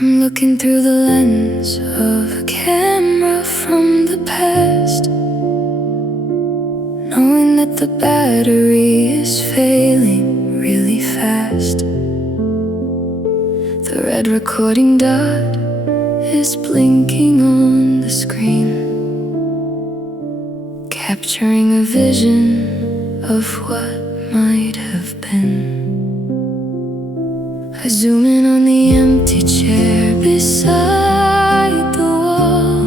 I'm looking through the lens of a camera from the past, knowing that the battery is failing really fast. The red recording dot is blinking on the screen, capturing a vision of what might have been. I zoom in on the empty chair beside the wall,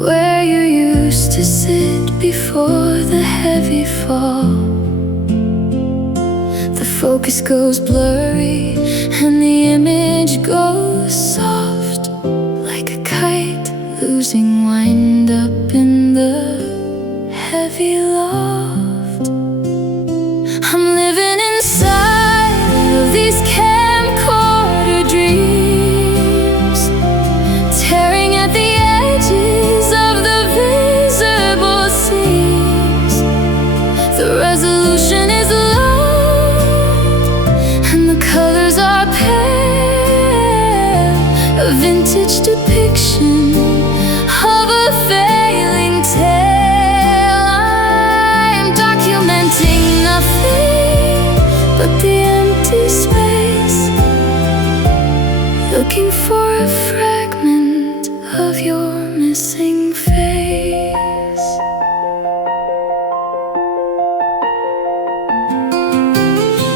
where you used to sit before the heavy fall. The focus goes blurry and the image goes soft, like a kite losing wind up in the heavy loft. I'm living inside of these camcorder dreams, tearing at the edges of the visible seams. The resolution is low and the colors are pale, a vintage depiction of a failing tale. I'm documenting nothing but the empty space, looking for a fragment of your missing face.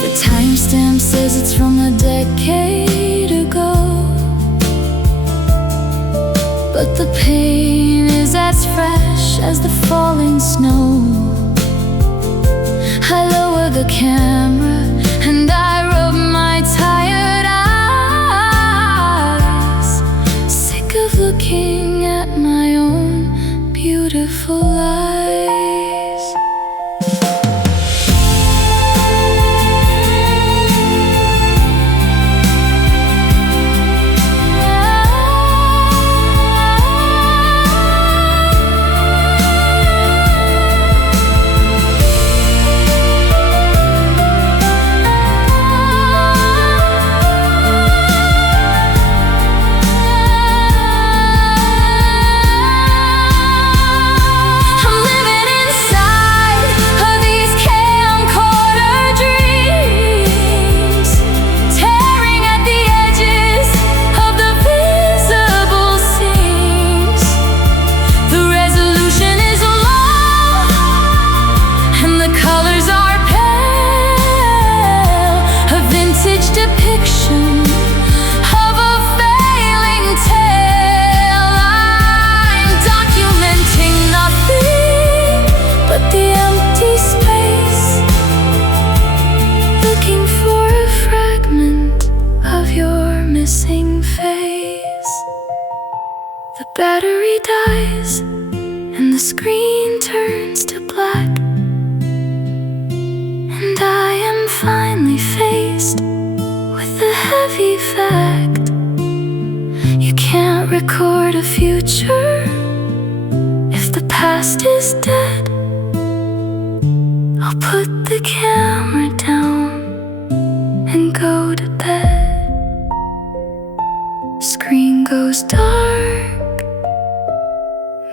The timestamp says it's from a decade ago, but the pain is as fresh as the falling snow. I lower the camera and I rub my tired eyes, sick of looking at my own beautiful lies. The battery dies and the screen turns to black, and I am finally faced with the heavy fact: you can't record a future if the past is dead. I'll put the camera down and go to bed. Screen goes dark,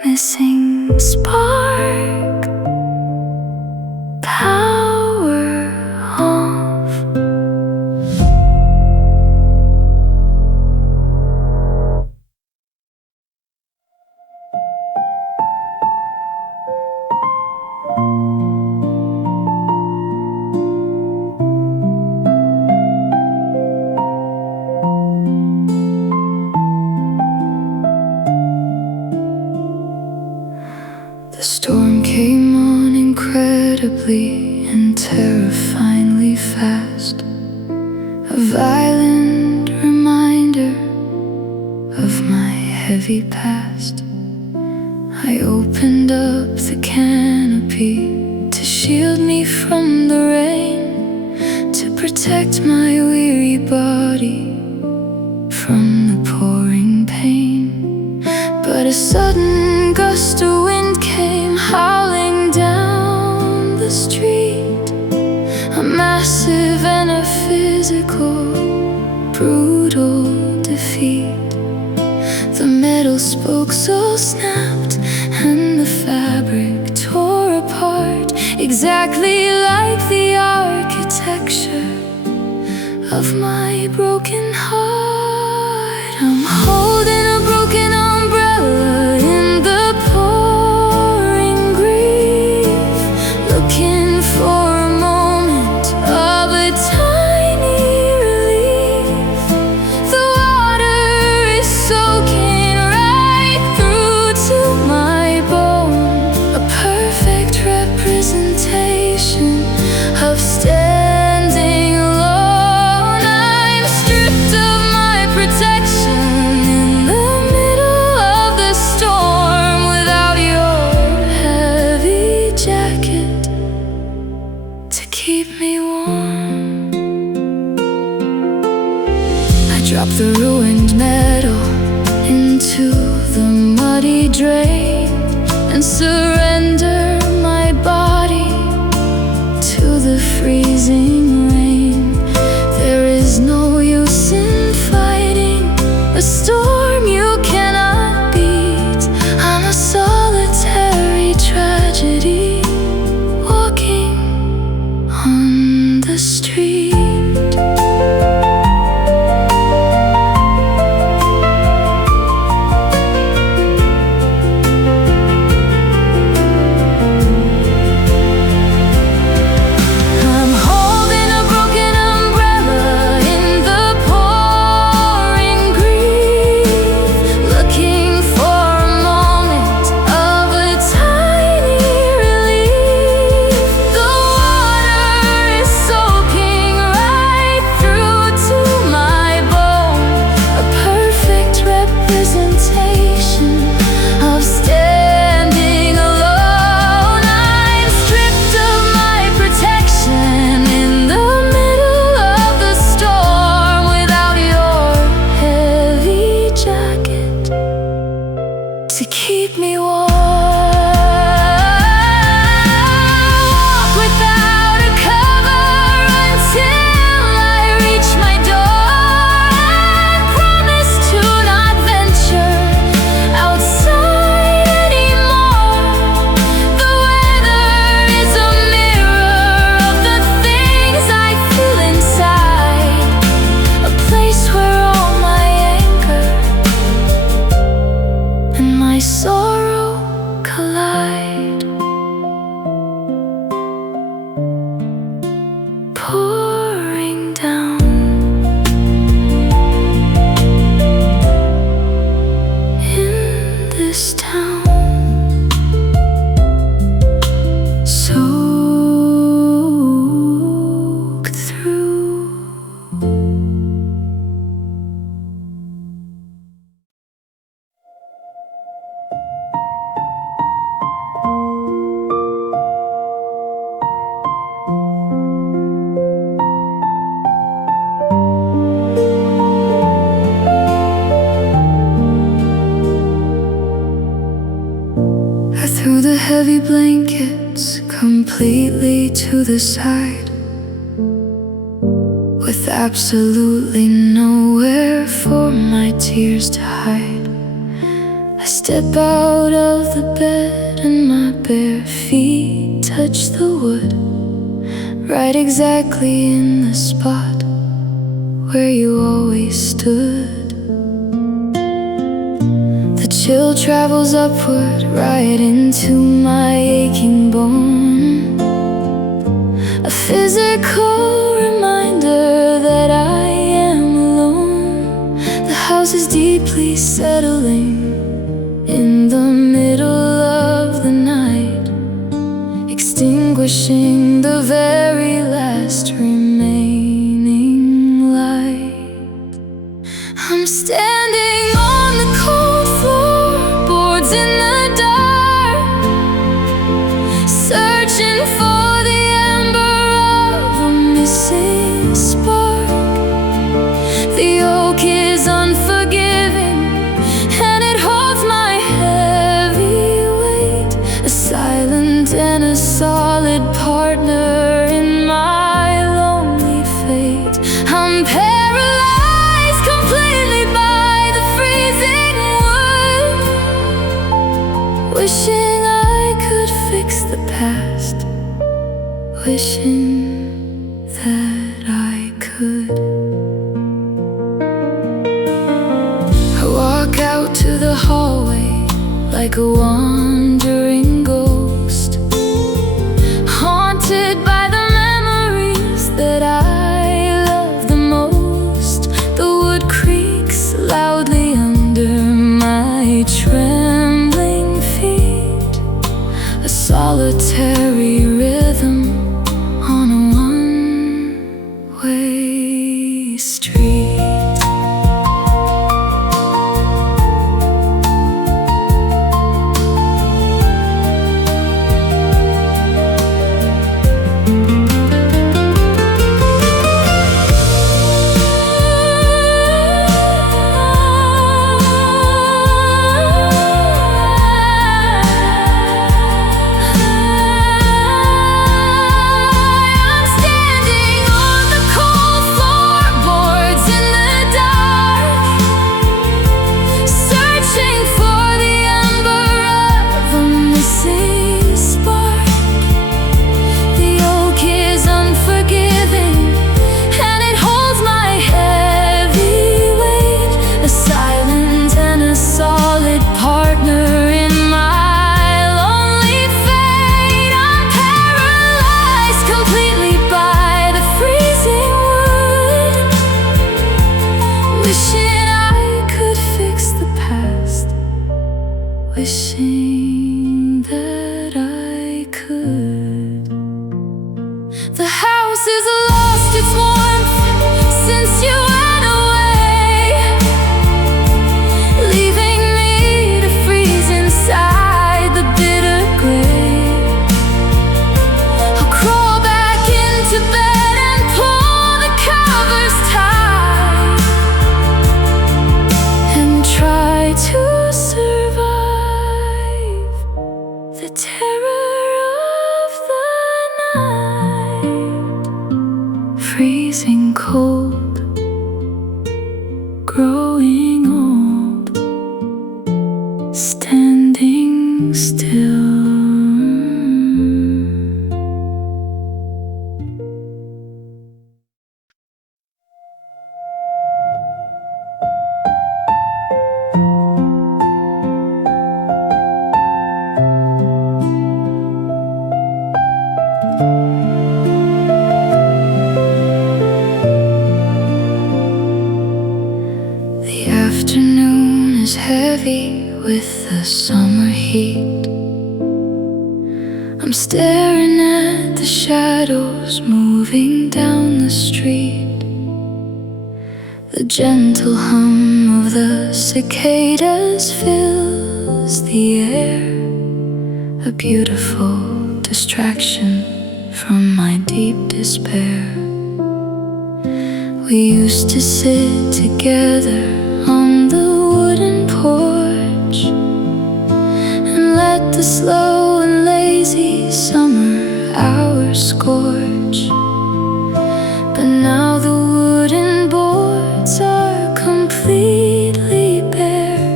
missing spark, power off. The storm came on incredibly and terrifyingly fast, a violent reminder of my heavy past. I opened up the canopy to shield me from the rain, to protect my weary body from the pouring pain. But a sudden gust of wind came howling down the street, a massive and a physical, brutal spokes all snapped and the fabric tore apart, exactly like the architecture of my broken heart. I'm holding a broken umbrella in the pouring grief, looking for a moment of a tiny relief. The water is soaking right through to my bone, a perfect representation of standing alone. I'm stripped of my protection in the middle of the storm, without your heavy jacket to keep me warm. I drop the ruined metal into the muddy drain and surrender my body to the freezing rain. There is no use in fighting a storm you cannot beat. I'm a solitary tragedy walking on the street. I'm holding a broken umbrella in the pouring grief, looking for a moment of a tiny relief. The water is soaking right through to my bone, a perfect representation of standing alone. I'm stripped of my protection in the middle of the storm, without your heavy jacket to keep me warm. Walk without a cover until I reach my door. I promise to not venture outside anymore. The weather is a mirror of the things I feel inside, a place where all my anger and my sorrow collide, pouring down in this town, soaked through. I threw the heavy blankets completely to the side, with absolutely nowhere for my tears to hide. I step out of the bed and my bare feet touch the wood, right exactly in the spot where you always stood. The chill travels upward right into my aching bone, a physical reminder that I am alone. The house is deeply settling in the middle of the night, extinguishing the very last remaining light. I'm standing on the cold floorboards in the dark, searching for the ember of a missing spark. The oak is unforgiving and it holds my heavy weight, a silent and a solid partner in my lonely fate. I'm paralyzed completely by the freezing wood. wishing I could fix the past, wishing that I could. I walk out to the hallway like a wandering ghost, haunted by the memories that I love the most. The wood creaks loudly under my trembling feet, a solitary rhythm on a one-way street. Wishing that I could. The house is lost its warmth since you went away, leaving me to freeze inside the bitter grave. I'll crawl back into bed and pull the covers tight and try to survive the terror of the night. Freezing cold, growing old, standing still. The afternoon is heavy with the summer heat. I'm staring at the shadows moving down the street. The gentle hum of the cicadas fills the air, a beautiful distraction from my deep despair. We used to sit together on the wooden porch and let the slow and lazy summer hours scorch. But now the wooden boards are completely bare,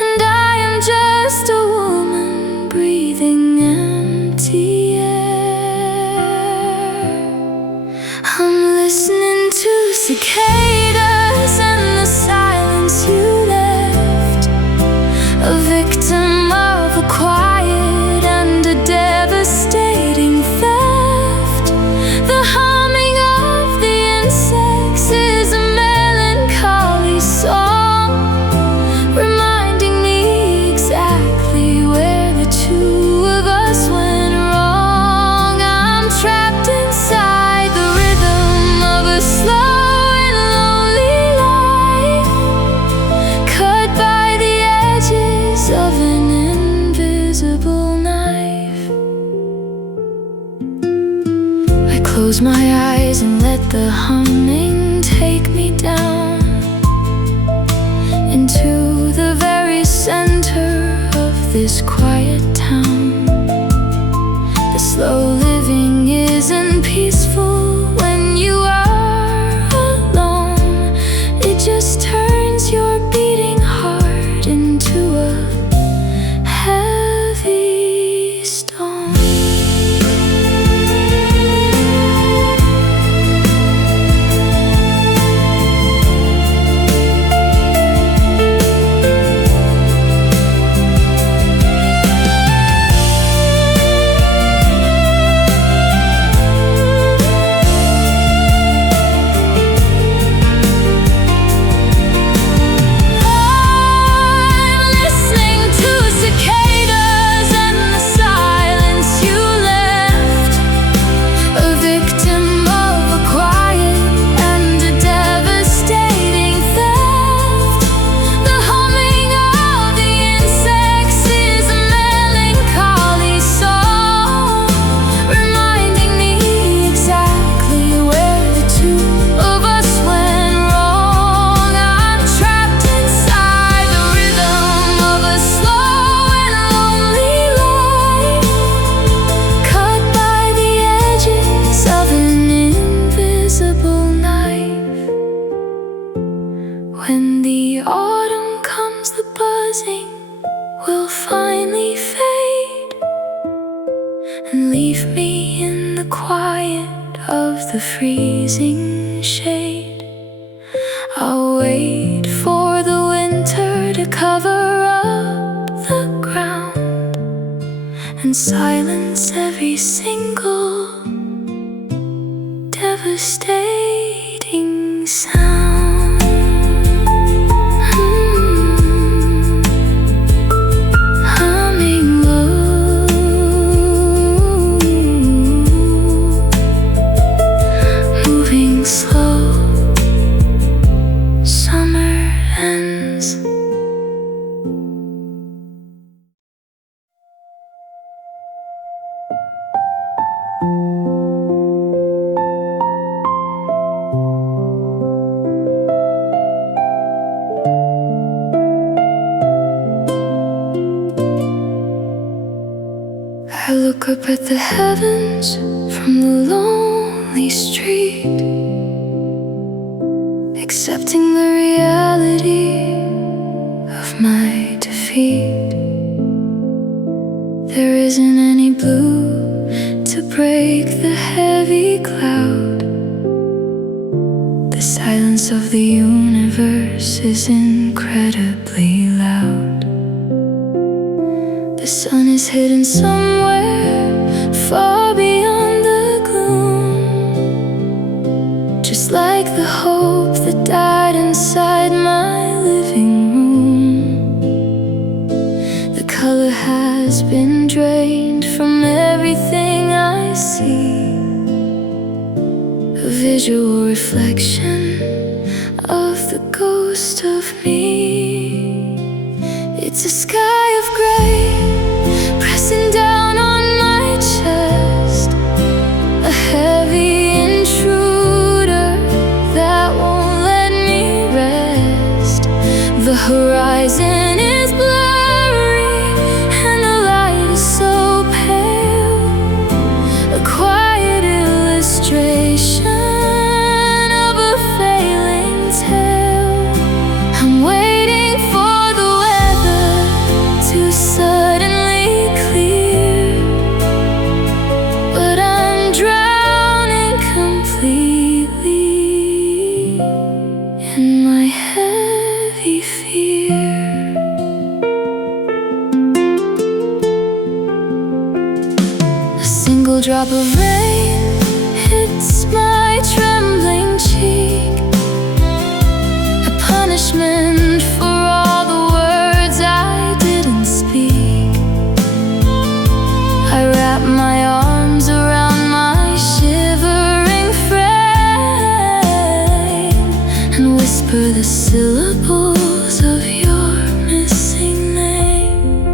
and I am just a woman breathing empty air. I'm listening to cicadas and the silence you left, a victim of a quiet and a devastating theft. The humming of the insects is a melancholy song, reminding me exactly where the two of us went wrong. I'm trapped inside the rhythm of a slow and rising will finally fade and leave me in the quiet of the freezing shade. I'll wait for the winter to cover up the ground and silence every single devastating sound. Humming low, moving slow, summer ends. I look up at the heavens from the lonely street, accepting the reality of my defeat. There isn't any blue to break the heavy cloud. The silence of the universe is incredibly loud. The sun is hidden somewhere far beyond the gloom, just like the hope that died inside my living room. The color has been drained from everything I see, a visual reflection of the ghost of me. It's a sky of gray pressing down on my chest, a heavy intruder that won't let me rest. The horizon is blurry and the light is so pale, a quiet illustration of a failing tale. I'm waiting for the weather to suddenly clear, but I'm drowning completely in my heavy fear. A single drop of rain hits my trembling cheek, a punishment for all the words I didn't speak. I wrap my arms around my shivering frame and whisper the syllables of your missing name.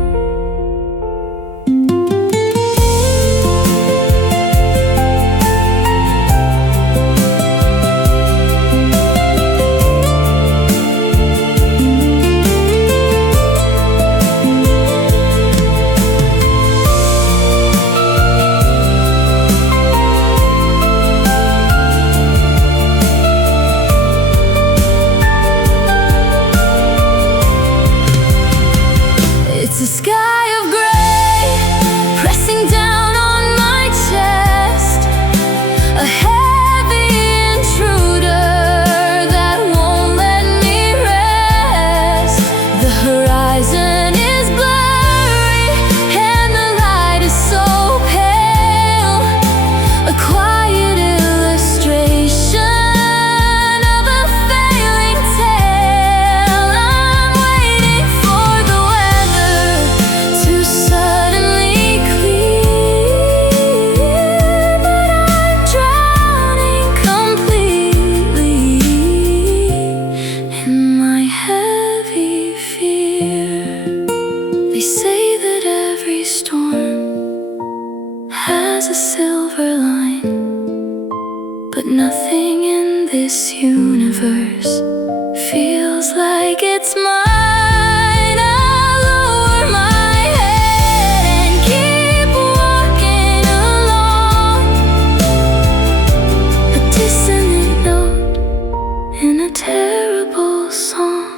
It's a sky of gray pressing down on my chest, a heavy intruder that won't let me rest. The horizon is blurry and the light is so pale, a quiet illustration of a failing tale. I'm waiting for the weather to suddenly clear, but I'm drowning completely in my heavy fear. They say that every storm has a silver line, but nothing in this universe feels like it's mine. I lower my head and keep walking along, a dissonant note in a terrible song.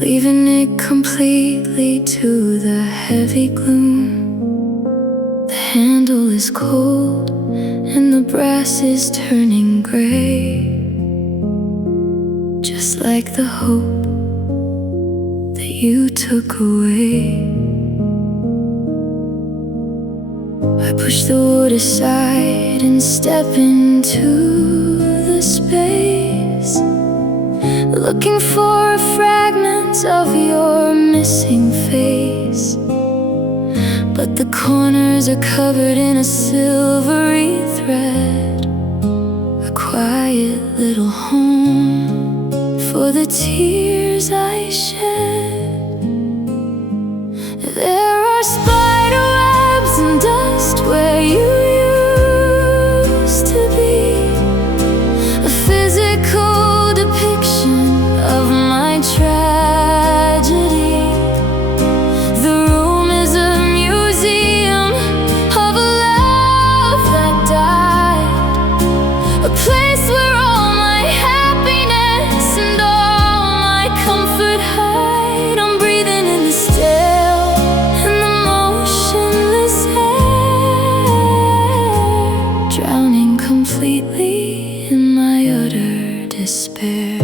leaving it completely to the heavy gloom. The handle is cold and the brass is turning gray, just like the hope that you took away. I push the wood aside and step into the space, looking for a fragment of your missing face. But the corners are covered in a silvery thread, a quiet little home for the tears I shed. There are spider webs and dust where you used to be, a physical depiction of my tragedy. The room is a museum of a love that died, a place where all my happiness and all my comfort hide. I'm breathing in the stale and the motionless air, drowning completely in my utter despair.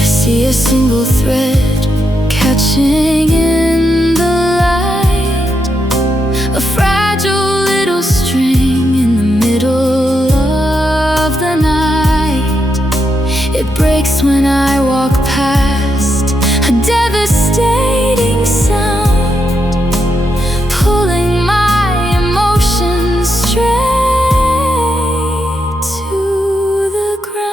I see a single thread catching in the light, a fragile little string in the middle of the night. It breaks when I walk past, a devastating sound, pulling my emotions straight to the ground.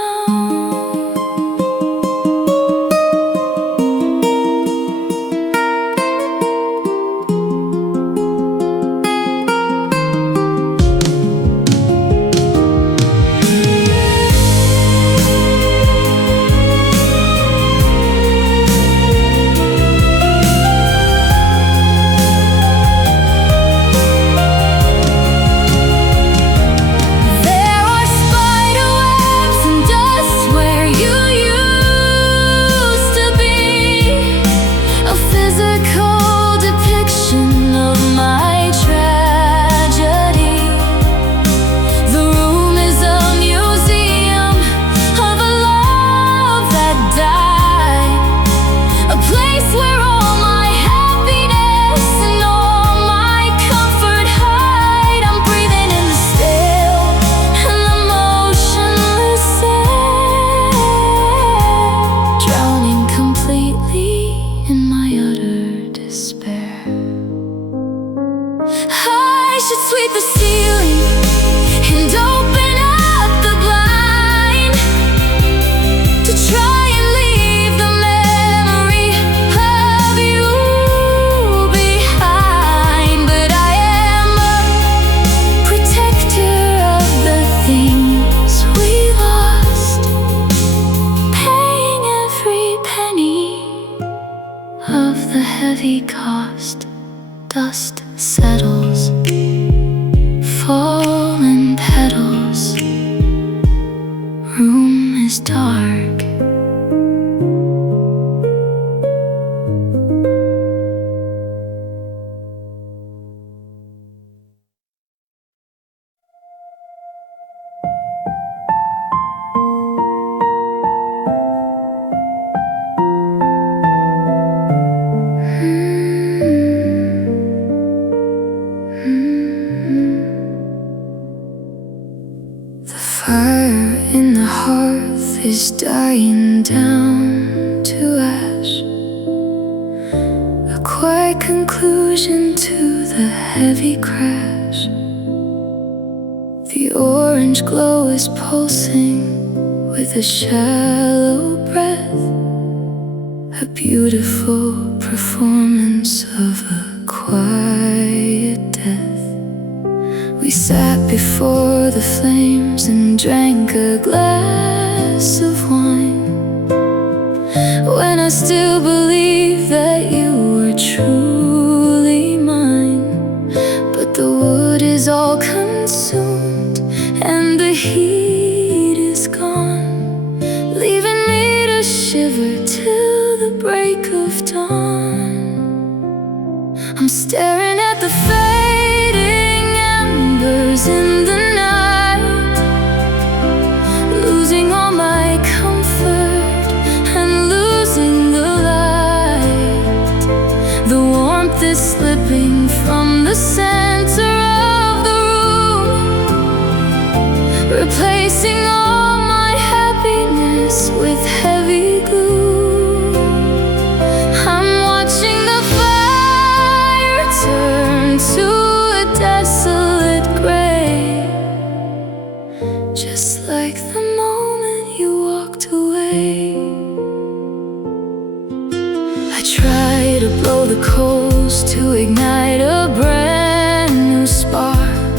There are spider webs and dust where you used to be, a physical depiction of my tragedy. The room is a museum of a love that died, a place where all my happiness and all my comfort hide. I'm breathing in the stale and the motionless air, drowning completely in my utter despair. I should sweep the ceiling and open up the blind, to try and leave the memory of you behind. But I am a protector of the things we lost, paying every penny of the heavy cost. Dust settles, fallen petals, room is dark. The fire in the hearth is dying down to ash, a quiet conclusion to the heavy crash. The orange glow is pulsing with a shallow breath, a beautiful performance of a quiet death. We sat before the flames and drank a glass of wine, when I still believed that you were truly mine. But the wood is all consumed and the heat is gone, leaving me shiver till the break of dawn. I'm staring at the fading embers in the night, losing all my comfort and losing the light. The warmth is slipping from the center of the room, replacing all my happiness with heavy glue. I'm watching the fire turn to a desolate gray, just like the moment you walked away. I try to blow the coals to ignite a brand new spark,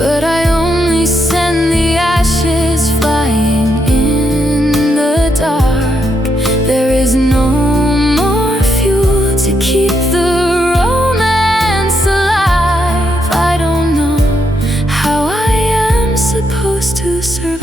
but I only send the ashes flying in the dark. There is no more fuel to keep the romance alive. I don't know how I am supposed to survive.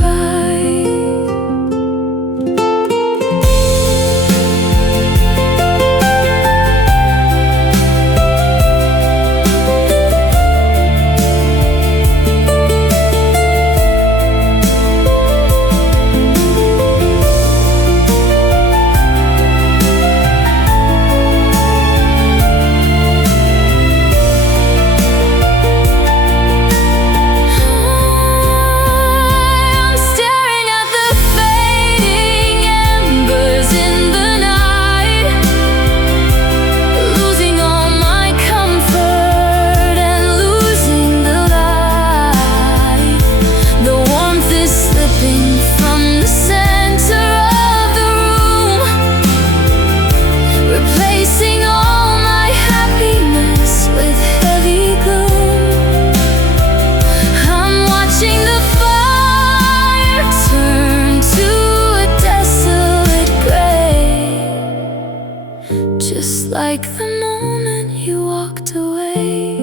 Just like the moment you walked away.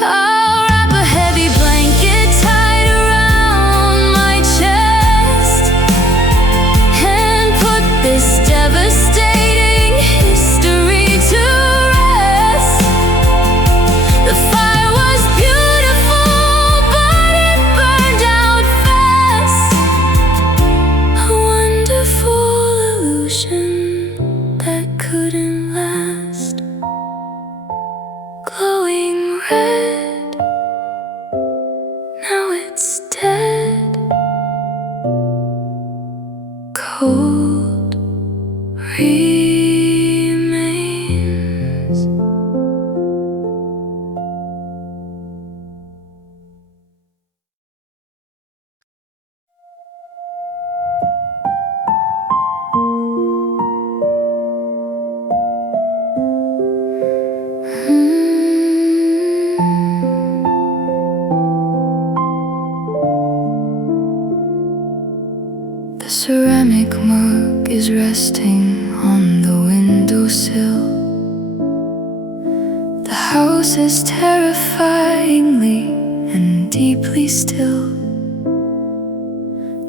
I'll wrap a heavy blanket tight around my chest and put this devastating history to rest. The fire was beautiful, but it burned out fast. A wonderful illusion that couldn't last. Glowing red, now it's dead. Cold remains. The ceramic mug is resting on the windowsill. The house is terrifyingly and deeply still.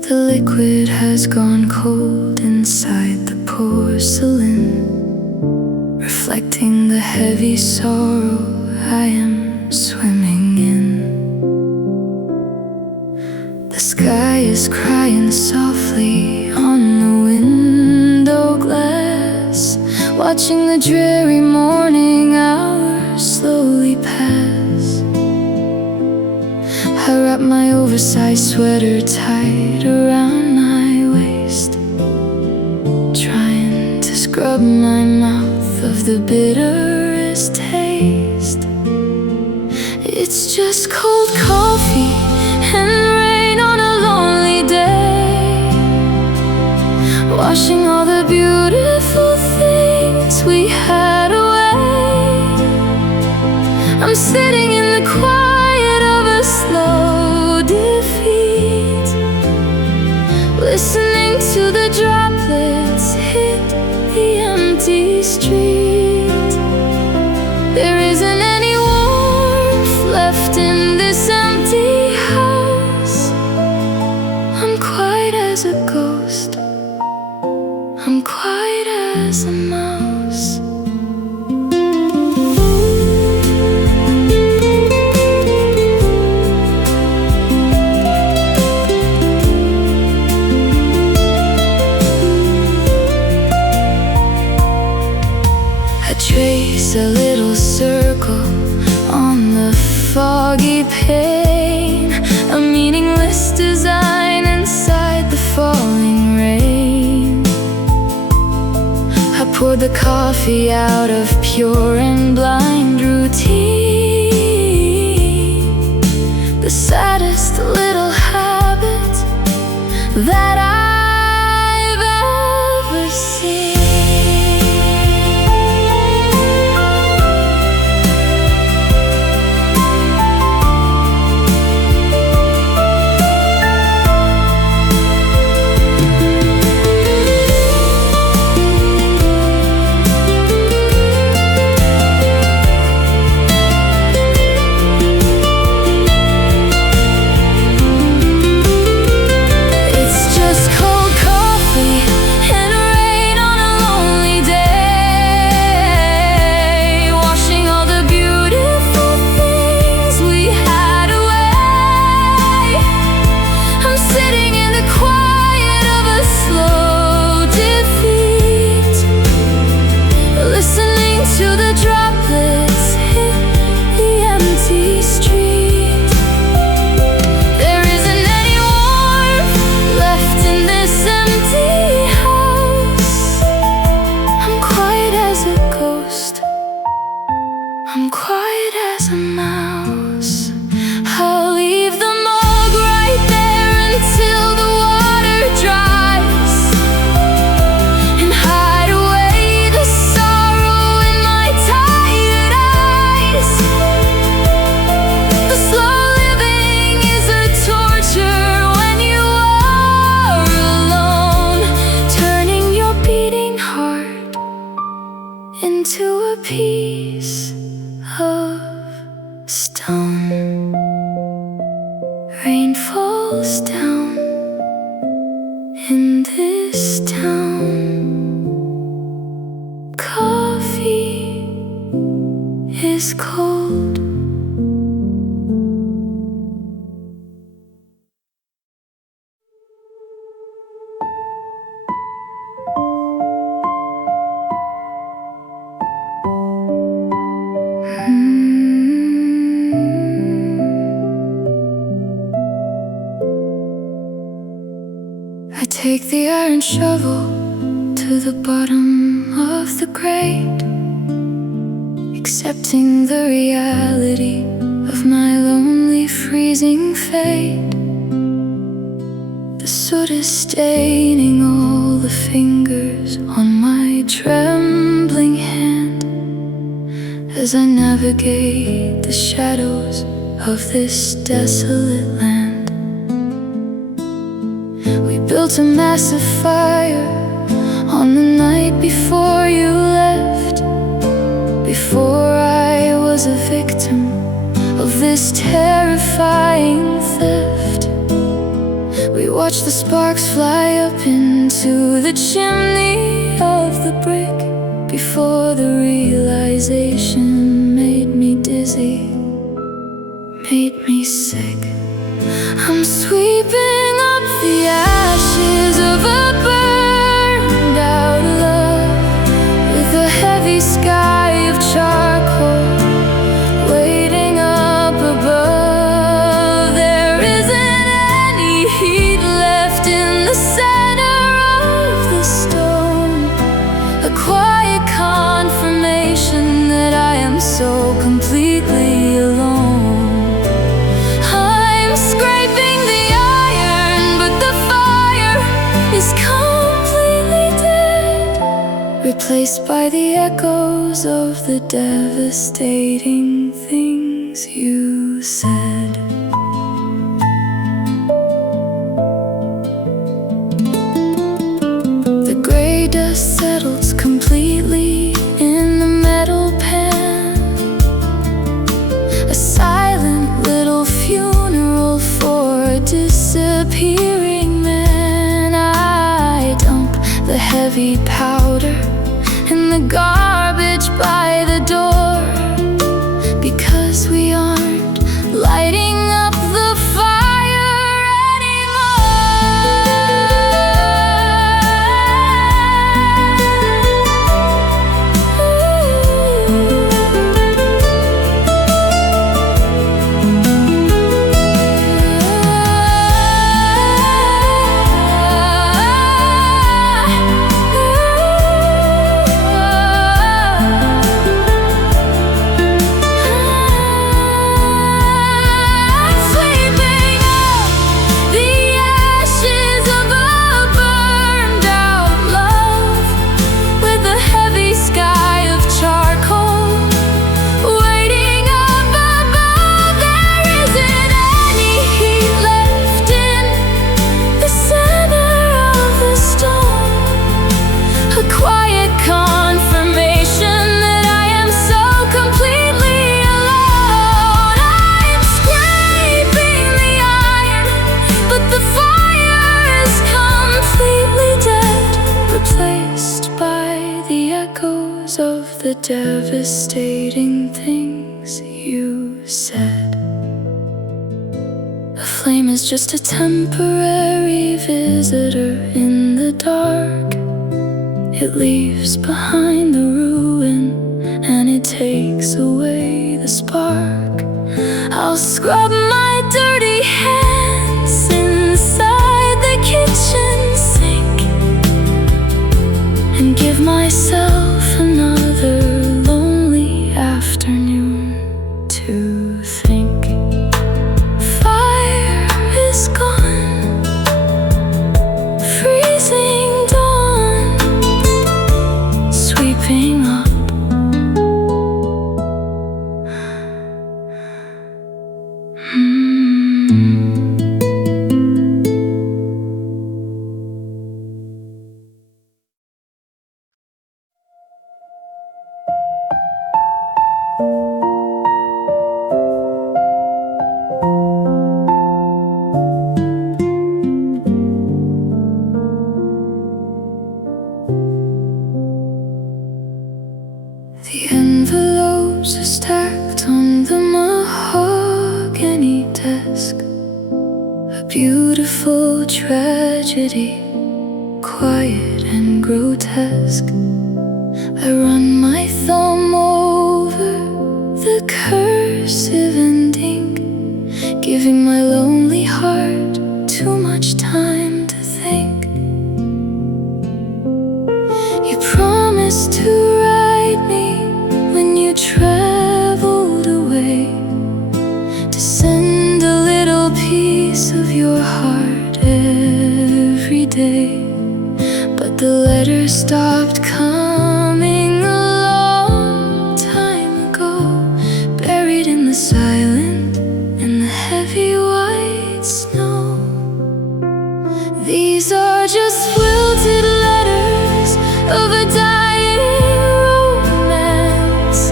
The liquid has gone cold inside the porcelain, reflecting the heavy sorrow I am swimming in. The sky is crying softly on the window glass, watching the dreary morning hours slowly pass. I wrap my oversized sweater tight around my waist, trying to scrub my mouth of the bitterest taste. It's just cold coffee and rain on a lonely day, washing all the beautiful things we had away. I'm sitting in the quiet of a slow defeat, listening to the droplets hit the empty street. There isn't any warmth left in this empty house. I'm quiet as a ghost, I'm quiet as a mouse. Trace a little circle on the foggy pane, a meaningless design inside the falling rain. I poured the coffee out of pure and blind routine, the saddest little habit that I've ever seen. I'm quiet as a mouse. I'll leave the mug right there until the water dries, and hide away the sorrow in my tired eyes. The slow living is a torture when you are alone, turning your beating heart into a piece of stone. Rain falls down in this town. Coffee is cold. I take the iron shovel to the bottom of the grate, accepting the reality of my lonely, freezing fate. The soot is staining all the fingers on my trembling hand as I navigate the shadows of this desolate land. We built a massive fire on the night before you left, before I was a victim of this terrifying theft. We watched the sparks fly up into the chimney of the brick, before the realization made me dizzy, made me sick. I'm sweeping up the ashes of a burned out love, with a heavy sky of charcoal waiting up above. There isn't any heat left in the center of the stone, a quiet confirmation that I am so completely alone. I'm scraping the iron, but the fire is completely dead, replaced by the echoes of the devastating things you said. The gray dust settles completely in the metal pan, a silent little funeral for a disappearing man. I dump the heavy heavy powder in the garbage by the door, because we aren't lighting up the fire anymore. The devastating things you said. A flame is just a temporary visitor in the dark. It leaves behind the ruin and it takes away the spark. I'll scrub my dirty hands inside the kitchen sink and give myself another lonely afternoon to think. Fire is gone, freezing dawn, sweeping up. The envelopes are stacked on the mahogany desk, a beautiful tragedy, quiet and grotesque. I run my thumb over the cursive and ink, giving my lonely heart too much time to think. You promised to write me when you traveled away, to send a little piece of your heart every day. But the letter stopped coming a long time ago, buried in the silent and the heavy white snow. These are just wilted letters of a dying romance,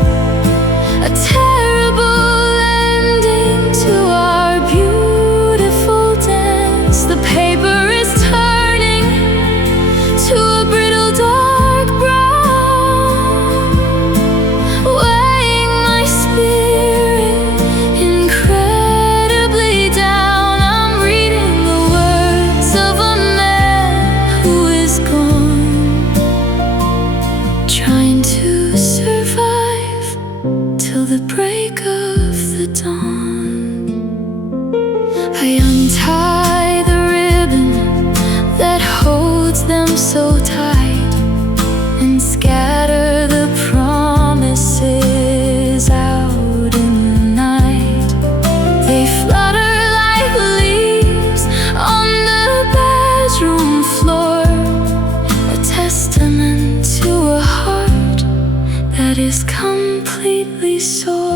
a terrible ending to our beautiful dance. The paper is turning to a brittle dark brown, weighing my spirit incredibly down. I'm reading the words of a man who is gone, trying to survive till the break of the dawn. I untie the ribbon that holds them so tight and scatter the promises out in the night. They flutter like leaves on the bedroom floor, a testament to a heart that is completely sore.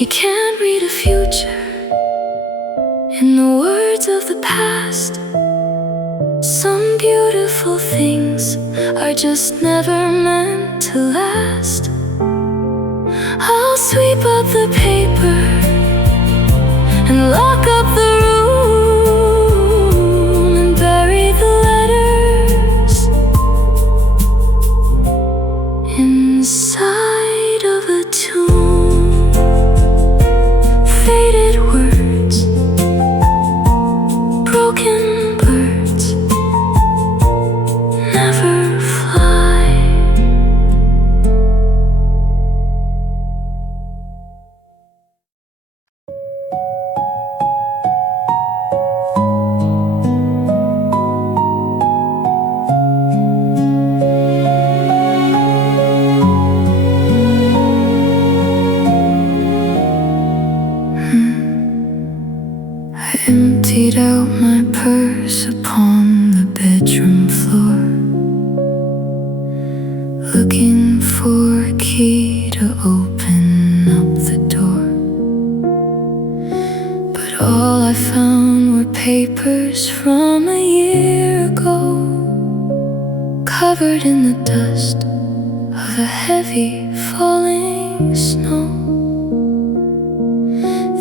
You can't read a future in the words of the past. Some beautiful things are just never meant to last. I'll sweep up the paper and lock up the room and bury the letters inside of a tomb. Faded words, broken birds, never fly. I emptied out my purse upon the bedroom floor, looking for a key to open up the door. But all I found were papers from a year ago, covered in the dust of a heavy falling snow.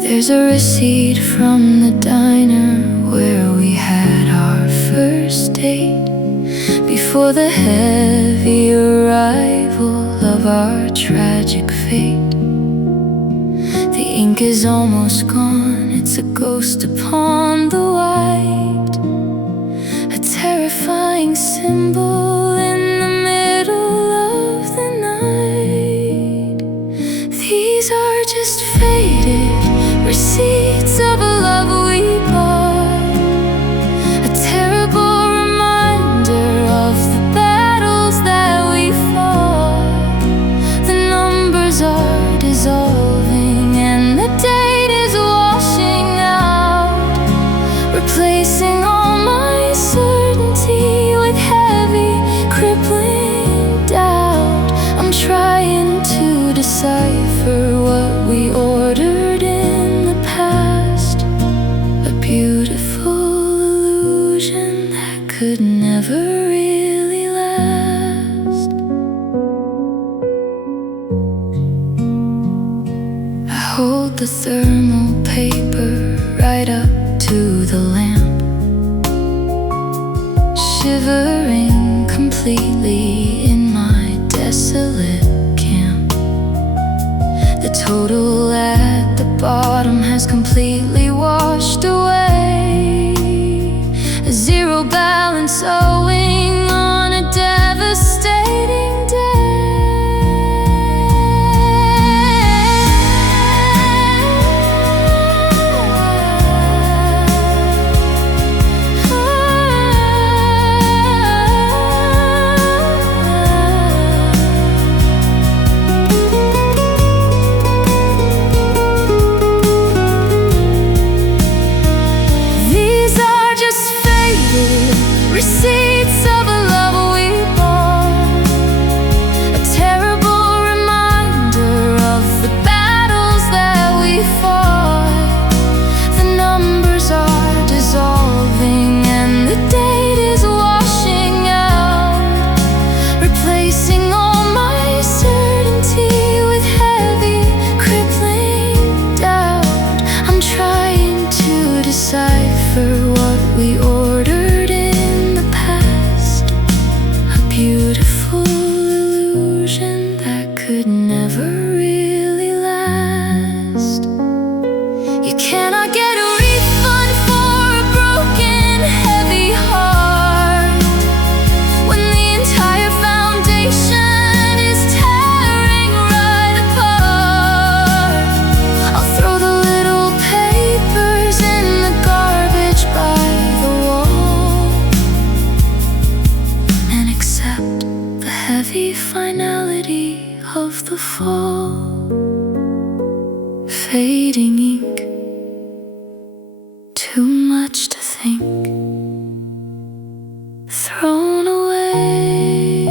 There's a receipt from the diner where we had our first date, before the heavy arrival of our tragic fate. The ink is almost gone, it's a ghost upon the white, a terrifying symbol in the middle of the night. These are just faded receipts of a love we bought, a terrible reminder of the battles that we fought. The numbers are dissolving and the date is washing out, replacing all my certainty with heavy, crippling doubt. I'm trying to decipher what we ordered in the past, a beautiful illusion that could never really last. I hold the thermal paper right up to the lamp, shivering completely in my desolate camp. The total at the bottom has completely washed away, a zero balance owing on a devastating day. Receipts of a love we bought, a terrible reminder of the battles that we fought. The numbers are dissolving and the date is washing out, replacing all my certainty with heavy, crippling doubt. I'm trying to decipher what we ordered in the past, a beautiful illusion that could never really last. You cannot get a refund for a broken, heavy heart when the entire foundation is tearing right apart. I'll throw the little papers in the garbage by the wall and accept the heavy finality of the fall. Fading ink, too much to think, thrown away.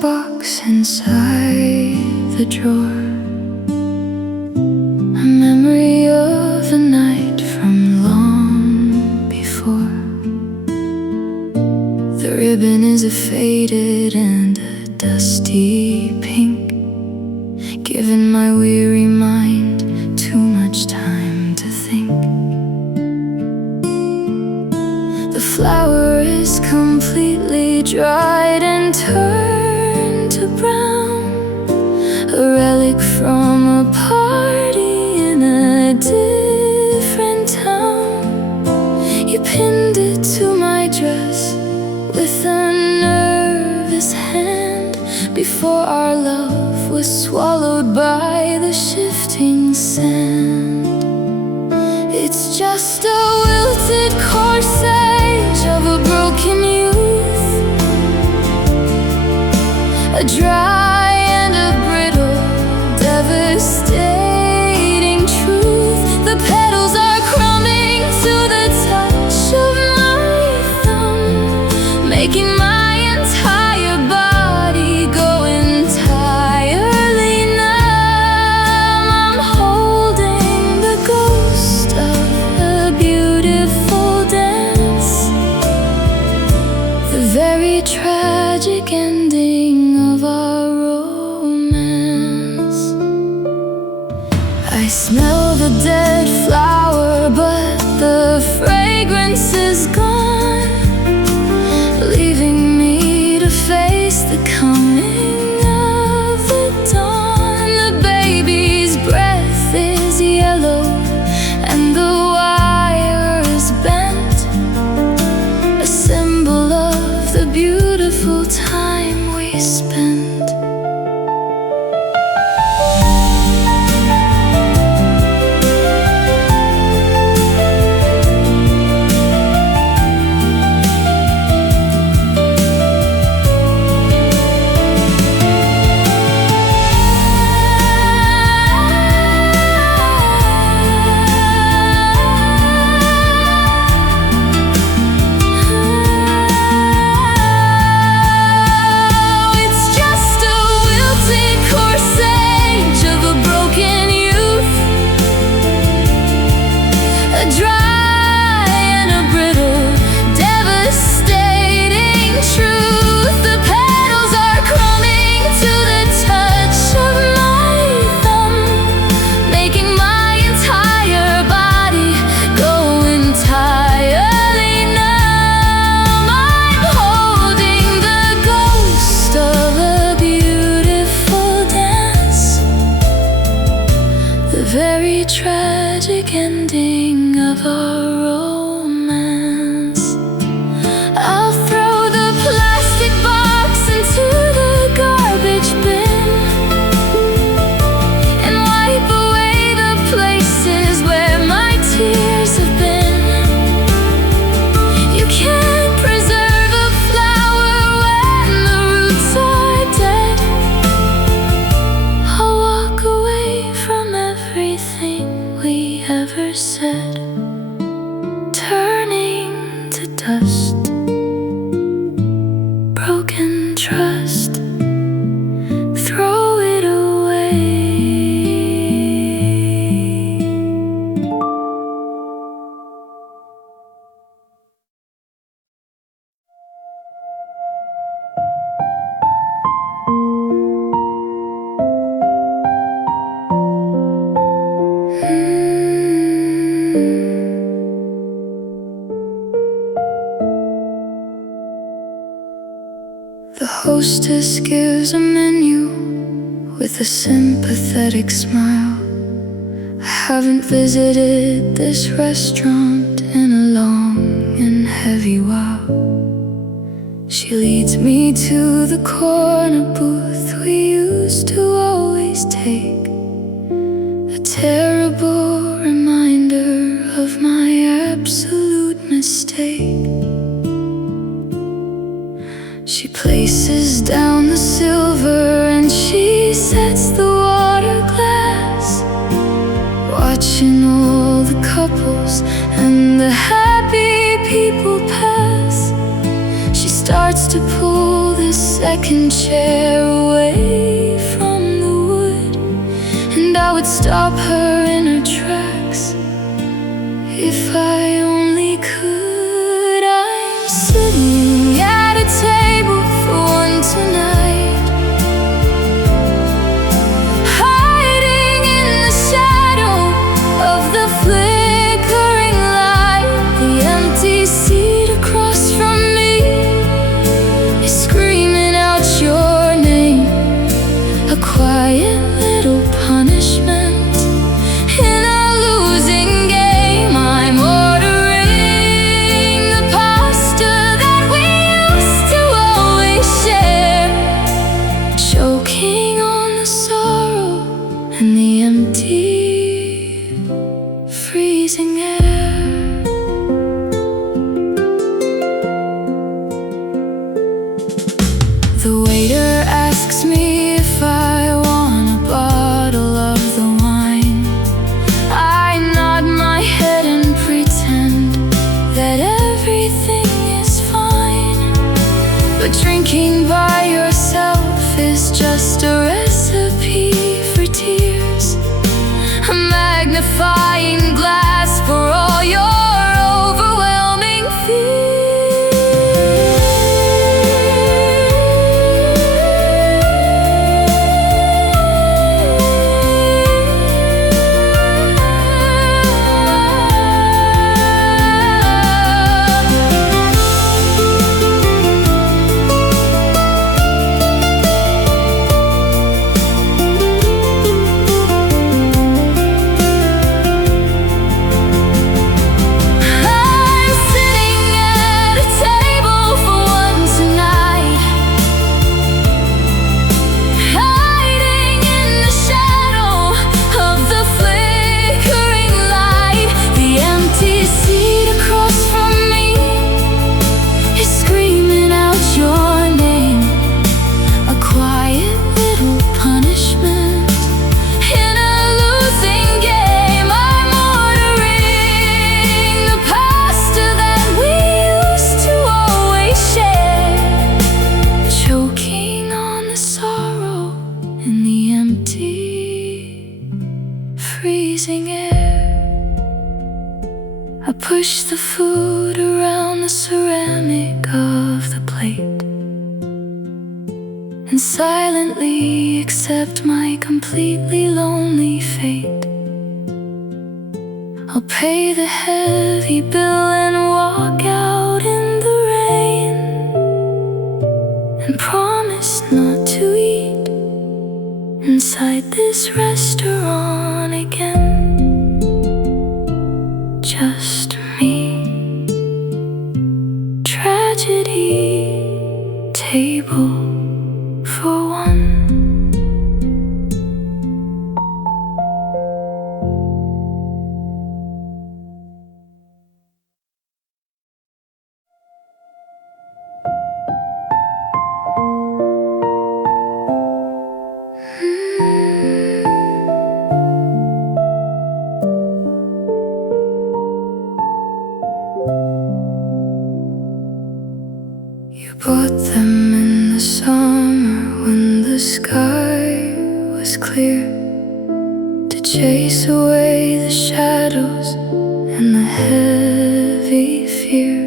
box inside the drawer, a memory of a night from long before. The ribbon is a faded and a dusty pink, giving my weary mind too much time to think. The flower is completely dried and turned to brown, a relic from a party in a different town. You pinned it to my dress with a nervous hand before our love was swallowed by the shifting sand. It's just a wilted corsage of a broken youth, a dry and a brittle, devastating truth. The petals are crumbling to the touch of my thumb, making my entire body go entirely numb. I'm holding the ghost of a beautiful dance, the very tragic ending of our romance. I smell the dead flower, but the fragrance is gone, leaving me to face the coming of the dawn. The baby's breath is yellow and the wire is bent, a symbol of the beautiful time we spent. Very tragic ending of our romance. I'll throw the plastic box into the garbage bin and wipe away the places where my tears have been. You can't preserve a flower when the roots are dead. I'll walk away from everything we ever said, turning to dust, broken trust, throw it away. The hostess gives a menu with a sympathetic smile. I haven't visited this restaurant in a long and heavy while. She leads me to the corner booth we used to always take, a terrible reminder of my absolute mistake. She places down the silver and she sets the water glass, watching all the couples and the happy people pass. She starts to pull the the second chair away from the wood, and I would stop her in her tracks if I only could. I'm sitting at a table for one tonight, hiding in the shadow of the flickering light. The empty seat across from me is screaming out your name, a quiet little punishment in a losing game. I'm ordering the pasta that we used to always share, choking on the sorrow and the empty, freezing air. The waiter asks me if I want a bottle of the wine. I nod my head and pretend that everything is fine. But drinking by yourself is just a recipe for tears, a magnifying glass for all your overwhelming freezing air. I push the food around the ceramic of the plate and silently accept my completely lonely fate. I'll pay the heavy bill and walk out in the rain, and promise not to eat inside this restaurant again. Just me, tragedy, table for one. You bought them in the summer when the sky was clear, to chase away the shadows and the heavy fear.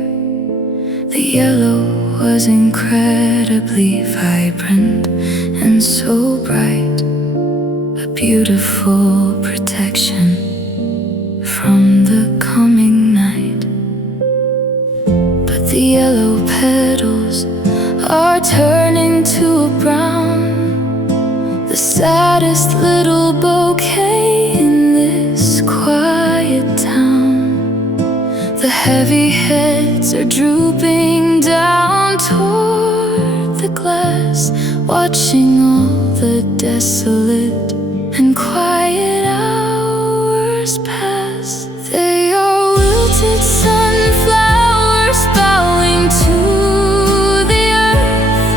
The yellow was incredibly vibrant and so bright, a beautiful protection from the coming night. But the yellow petals are turning to a brown, the saddest little bouquet in this quiet town. The heavy heads are drooping down toward the glass, watching all the desolate and quiet hours pass. They are wilted sunflowers bowing to the earth,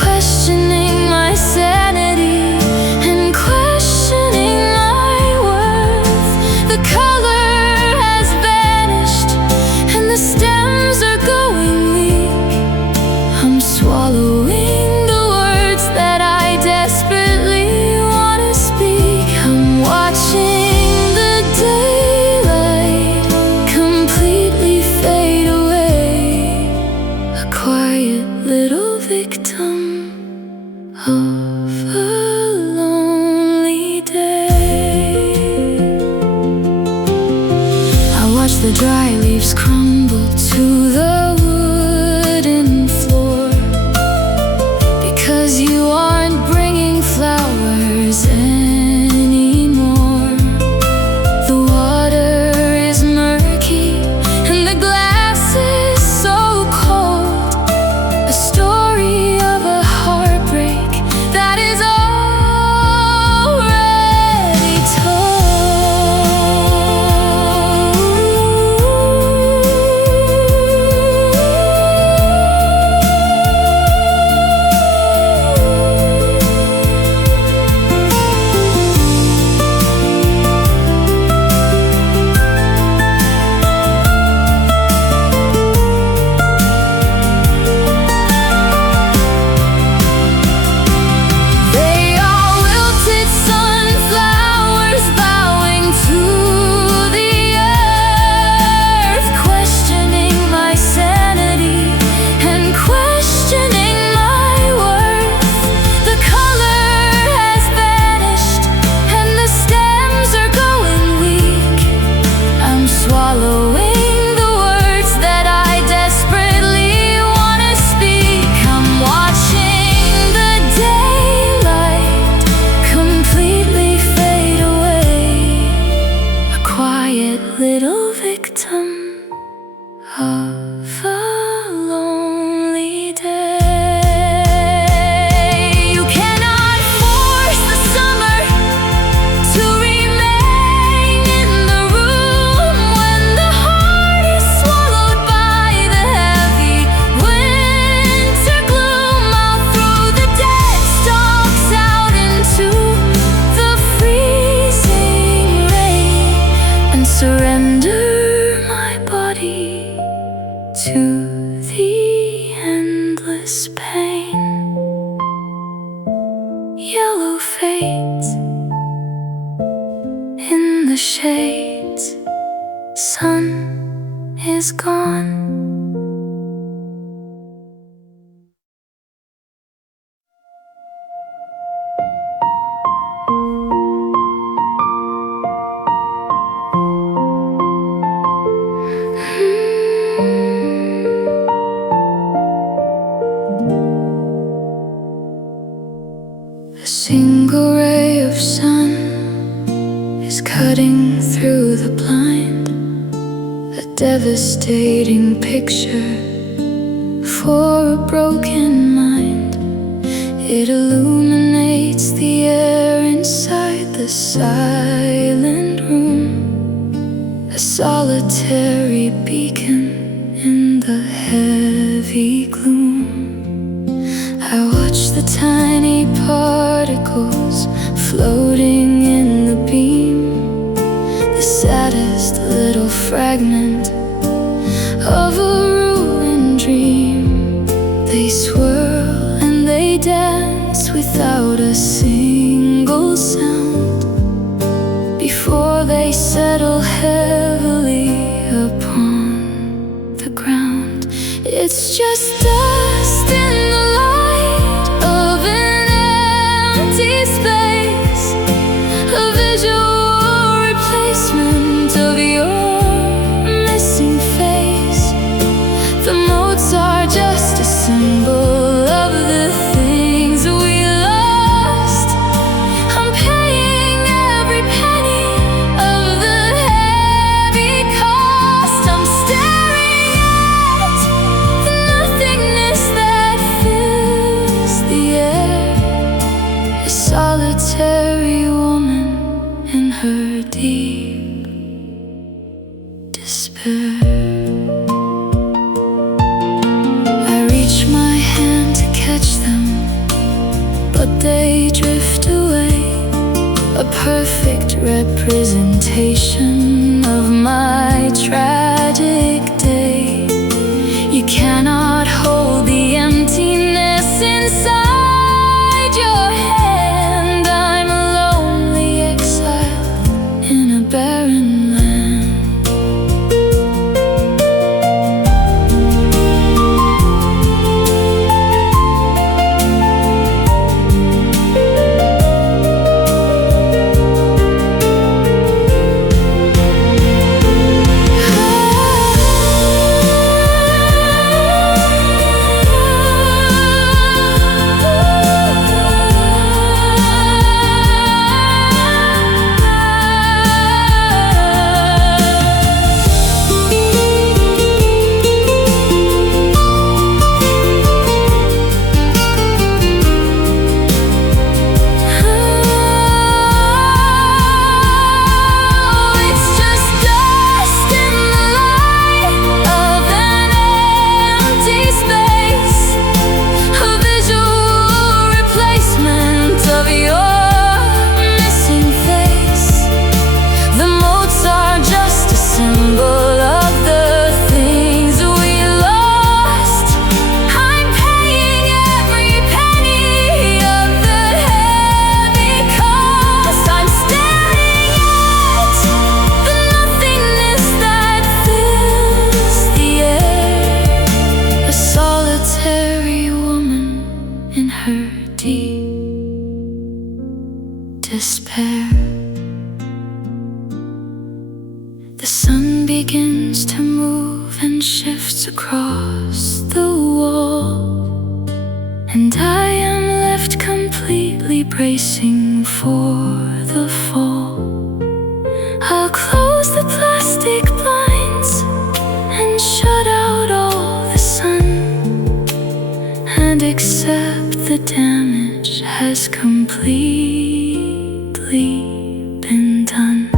questioning my sanity and questioning my worth. The color has vanished and the stems are going weak. I'm swallowed of a lonely day. You cannot force the summer to remain in the room when the heart is swallowed by the heavy winter gloom. I'll throw the dead stalks out into the freezing rain and surrender my body to the endless pain. Yellow fades in the shades, sun is gone. A single ray of sun is cutting through the blind, a devastating picture for a broken mind. It illuminates the air inside the silent room, a solitary beacon in the heavy gloom. I watch the tiny particles floating in the beam, the saddest little fragment of a ruined dream. They swirl and they dance without a single sound before they settle heavily upon the ground. It's just dust in the light of an empty space, a visual replacement of your missing face. The motes are just a symbol of the things we lost. I'm paying every penny of the heavy cost. I'm staring at the nothingness that fills the air, a solitary woman in her deep despair. I reach my hand to catch them, but they drift away, a perfect representation of my tragic day. You cannot hold the emptiness inside your hand. I'm a lonely exile in a barren land. Despair. The sun begins to move and shifts across the wall, and I am left completely bracing for the fall. I'll close the plastic blinds and shut out the damage has completely been done.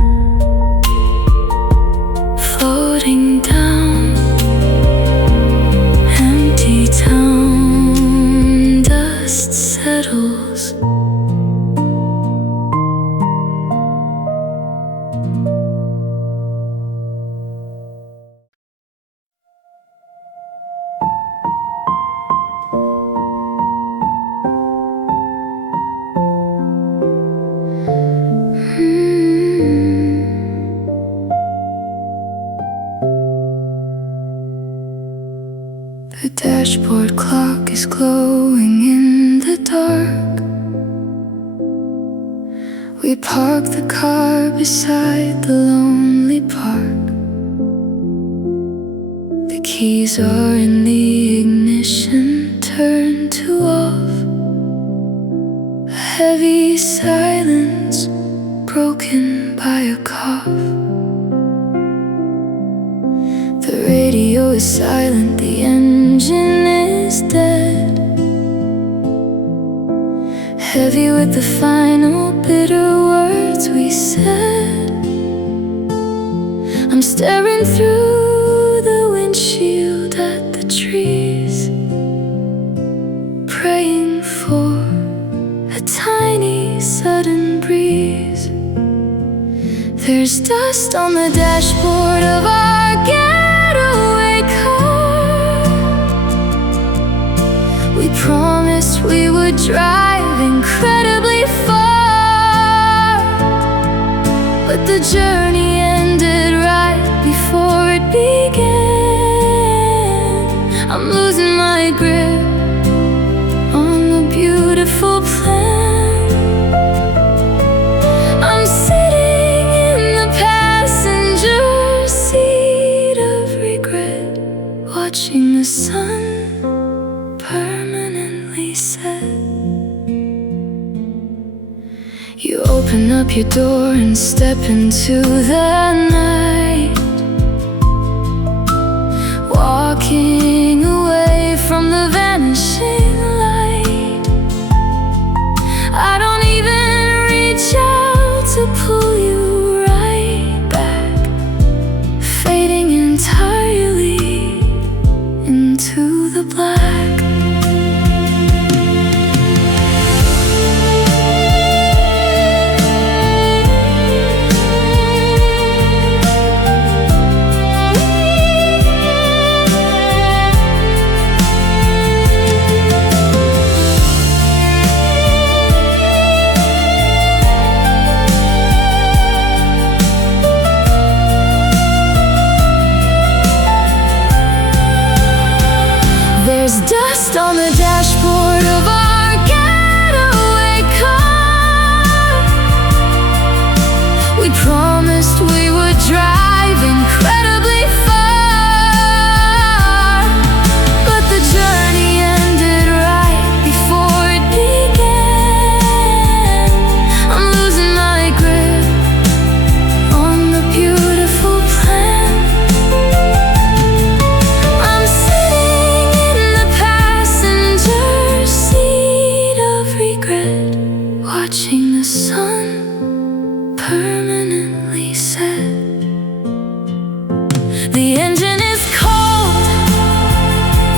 Floating down, empty town, dust settles. The dashboard clock is glowing in the dark. We park the car beside the lonely park. The keys are in the ignition, turned to off. A heavy silence broken by a cough. The radio is silent, the engine is dead. Heavy with the final bitter words we said. I'm staring through the windshield at the trees, praying for a tiny sudden breeze. There's dust on the dashboard of our getaway car. We promised we would drive incredibly far, but the journey ended right before it began. I'm losing my grip on the beautiful plan. I'm sitting in the passenger seat of regret, watching the sun permanently set. You open up your door and step into the night, walking away from the vanishing light. I don't even reach out to pull you right back, fading entirely into the black. There's dust on the dashboard of our getaway car. We promised we would drive incredibly far, but the journey ended right before it began. I'm losing my grip on the beautiful plan. I'm sitting in the passenger seat of regret, watching the sun permanently set. The engine is cold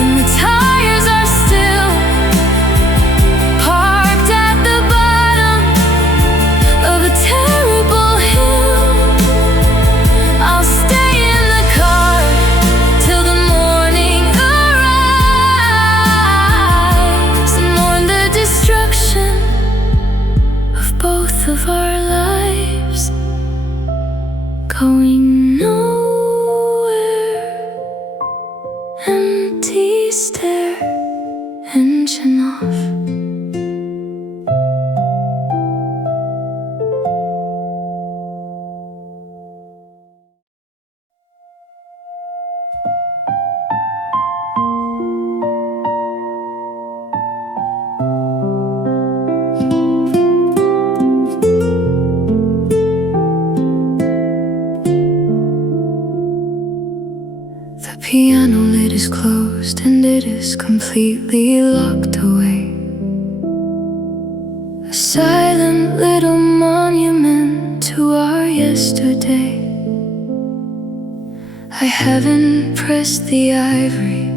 and the tires are still parked at the bottom of a terrible hill. I'll stay in the car till the morning arrives and mourn the destruction of both of our lives, going nowhere. Empty stare, engine off. The piano lid is closed and it is completely locked away. silent little monument to our yesterday. I haven't pressed the ivory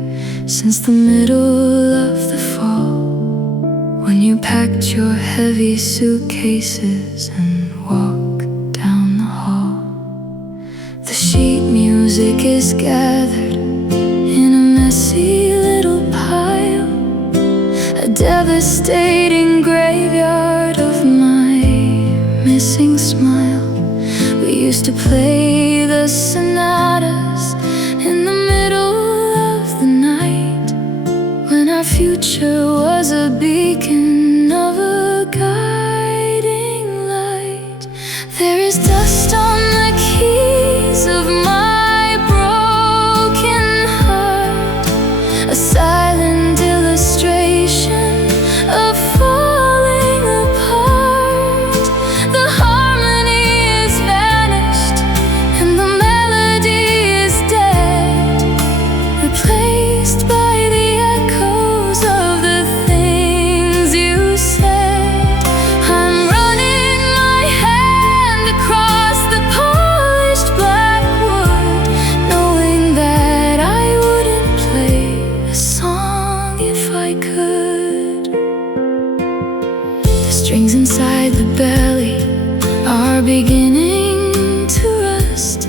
since the middle of the fall, when you packed your heavy suitcases and walked down the hall. The sheet music is gathered in a messy little pile, a devastating graveyard of my missing smile. We used to play the sonatas in the middle of the night, when our future was a beacon of a guiding light. There is dust on the keys of my broken heart, a silent illustration of falling apart. The harmony is vanished and the melody is dead, replaced by the echoes of the things you said. I'm running my hand across the polished black wood, knowing that I wouldn't play a song if I could. The strings inside the belly are beginning to rust,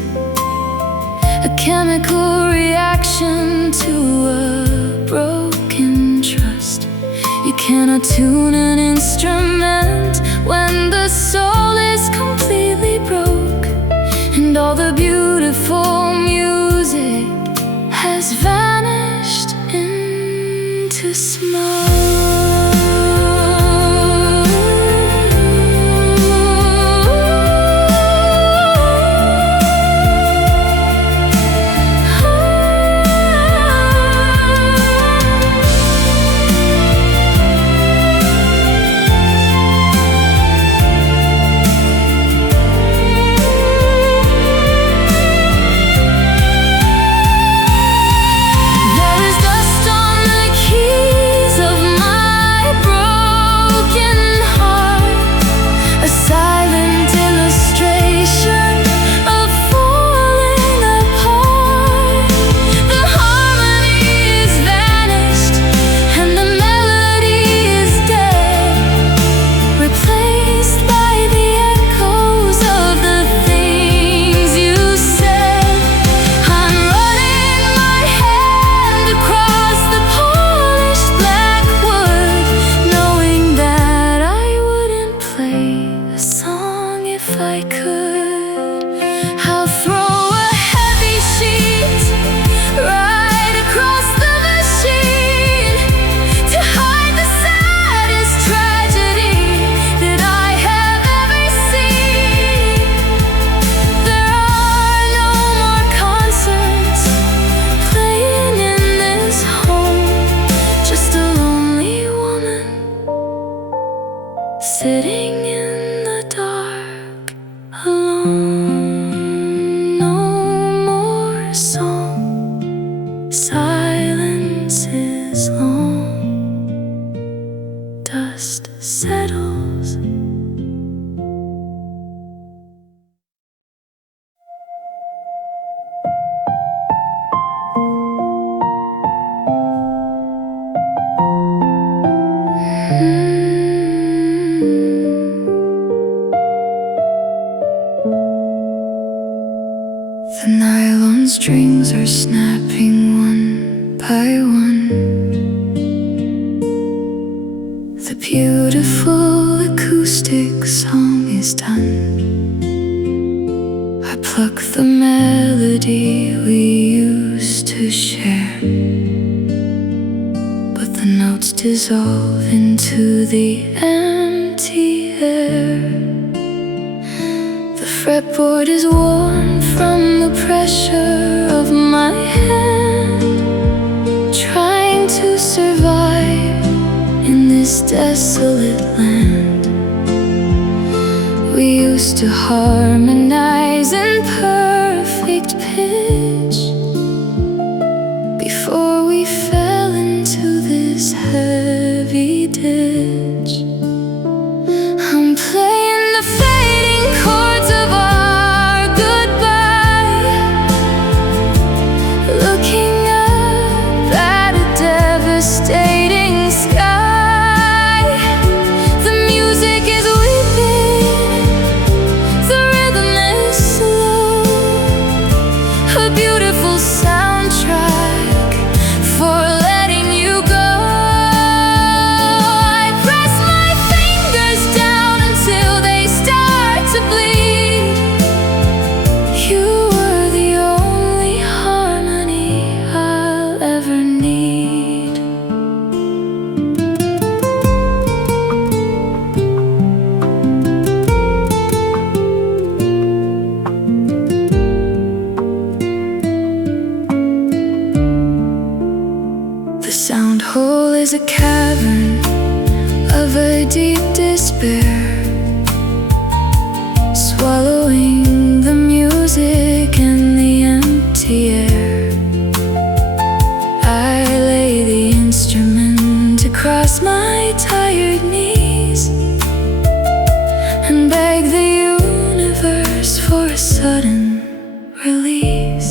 a chemical reaction to a broken trust. You cannot tune an instrument when the soul is completely broke, and all the beautiful music has vanished into smoke. There is dust on the keys of my broken heart, a silent illustration of falling apart. The harmony is vanished and the melody is dead, replaced by the echoes of the things you said. I'm running my hand across the polished black wood, knowing that I wouldn't play a song if I could. I'll throw a heavy sheet right across the machine to hide the saddest tragedy that I have ever seen. There are no more concerts playing in this home, just a lonely woman sitting in the dark alone. No more song, silence is long, dust settles. The nylon strings are snapping one by one. The beautiful acoustic song is done. I pluck the melody we used to share, but the notes dissolve into the empty air. The fretboard is worn from the pressure of my hand, trying to survive in this desolate land. We used to harmonize in perfect pitch before we fell into this heavy ditch. ever need. The sound hole is a cavern of a deep despair, swallowing the music and the empty air. I lay the instrument across my tired knees and beg the universe for a sudden release.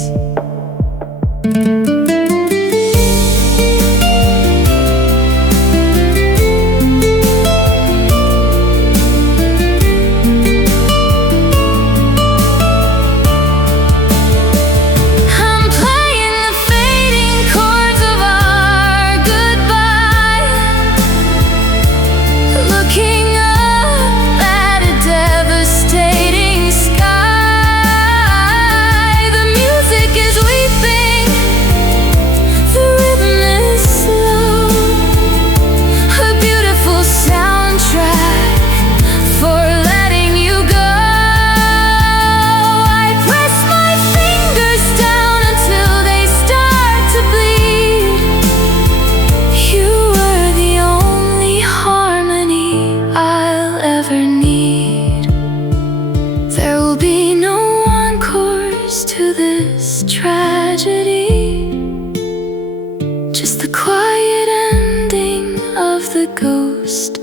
Just the quiet ending of the ghost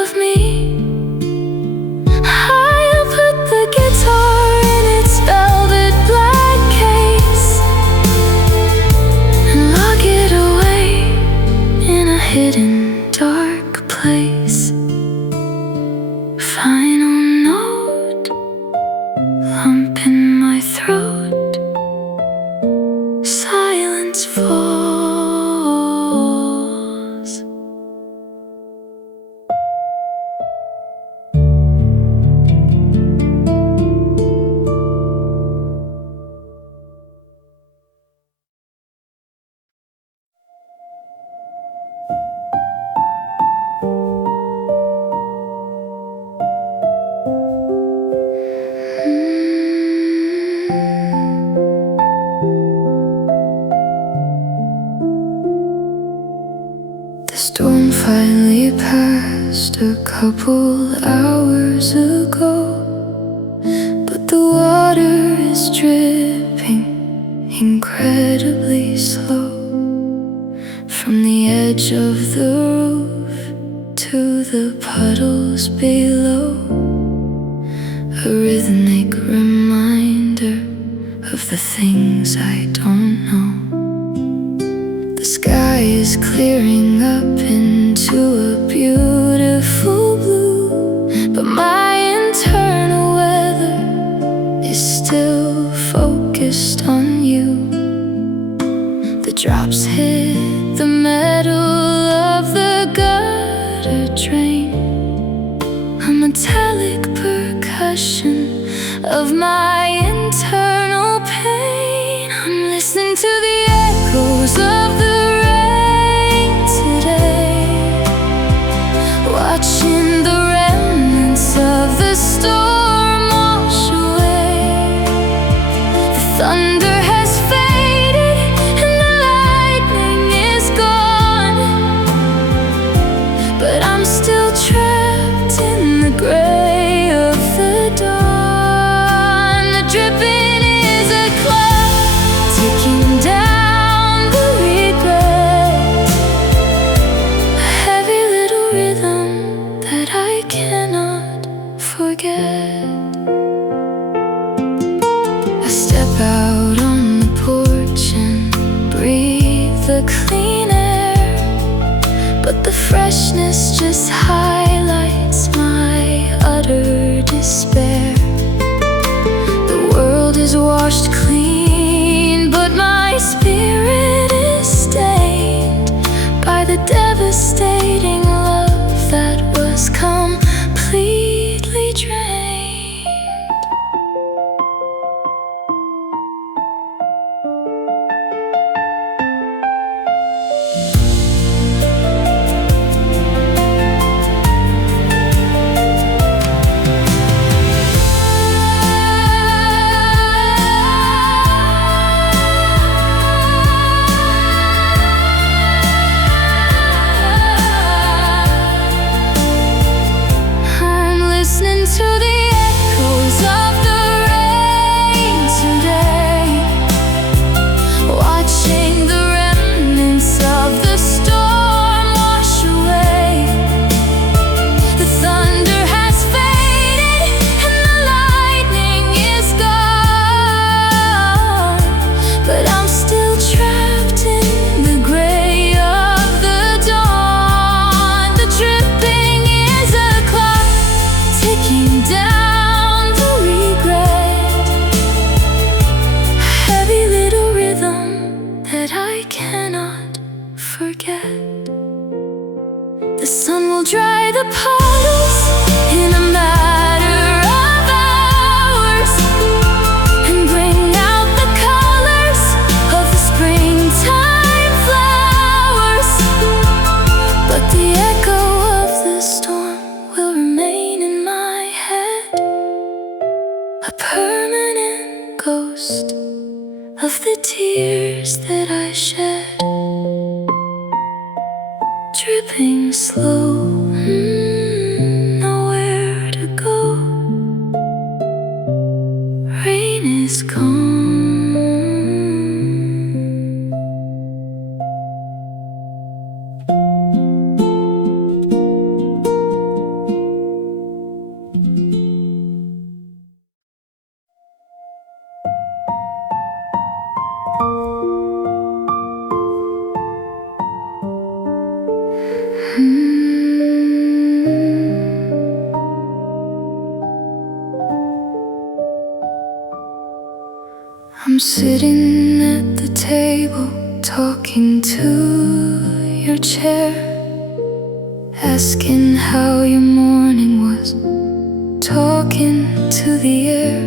of me. I'll put the guitar in its velvet black case and lock it away in a hidden dark place. Final note, lump in my throat, silence falls. The storm finally passed a couple hours ago, but the water is dripping incredibly slow from the edge of the roof to the puddles below. A rhythmic reminder of the things I don't know. The sky is clearing up into a beautiful blue, but my internal weather is still focused on you. The drops hit the metal of the gutter drain, a metallic percussion of my internal pain. I'm listening to the echoes of the rain today, watching the remnants of the storm wash away. The thunder has faded and the lightning is gone, but I'm still trapped in the gray of the dawn. The dripping is a clock ticking down the regret, a heavy little rhythm that I cannot forget. I step out on the porch and breathe the clean air, but the freshness just highlights my utter despair. The world is washed clean, but my spirit is stained by the devastating love that was completely drained. dry the puddles in a matter of hours, and bring out the colors of the springtime flowers. But the echo of the storm will remain in my head, a permanent ghost of the tears that I shed. Dripping slow, nowhere to go. Rain is gone. I'm sitting at the table, talking to your chair, asking how your morning was, talking to the air.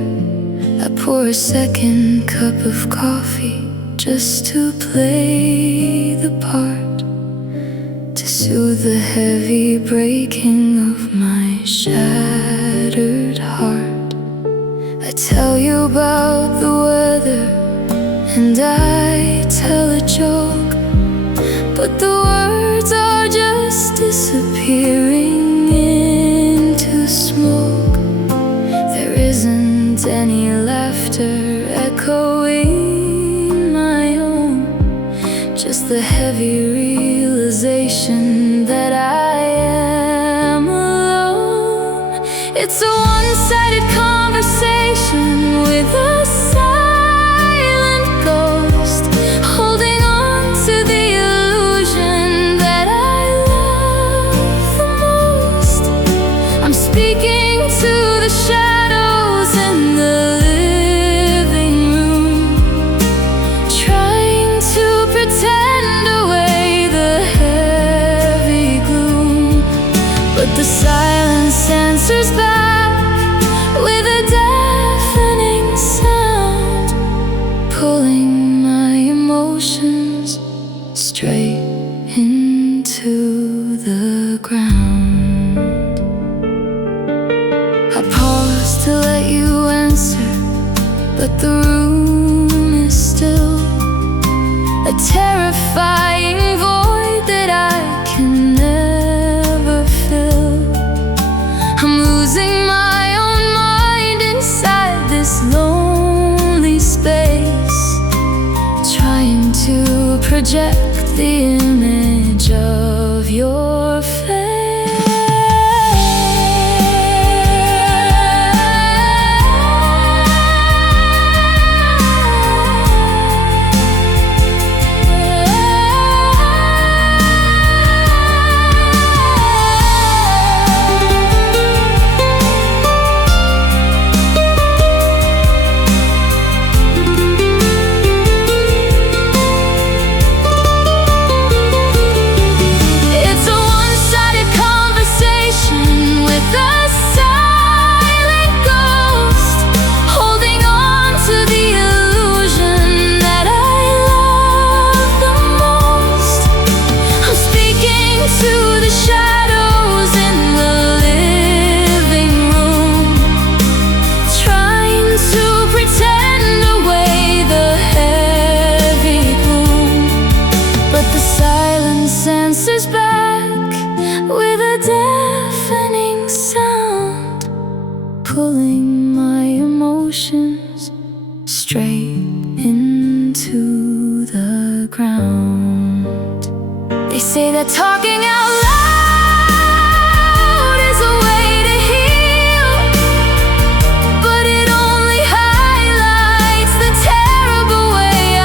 I pour a second cup of coffee just to play the part, to soothe the heavy breaking of my shattered heart. I tell you about the weather and I tell a joke, but the words are just disappearing into smoke. There isn't any laughter echoing my own, just the heavy realization that I am alone. It's a one-sided conversation with a silent ghost, holding on to the illusion that I love the most. I'm speaking to the shadows in the living room, trying to pretend away the heavy gloom, but the silence answers back with a deafening sound, pulling my emotions straight into the ground. I pause to let you answer, but the room is still, a terrifying void that I can never fill. I'm losing my own mind inside this lonely space, trying to project the image of your face. Answers back with a deafening sound, pulling my emotions straight into the ground. They say that talking out loud is a way to heal, but it only highlights the terrible way I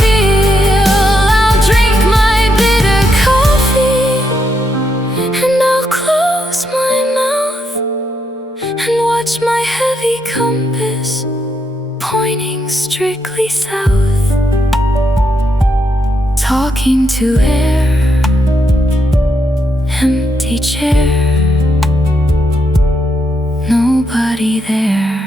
feel. I'll drink my bitter coffee and I'll close my mouth and watch my heavy compass pointing strictly south, talking to air, empty empty chair, nobody there.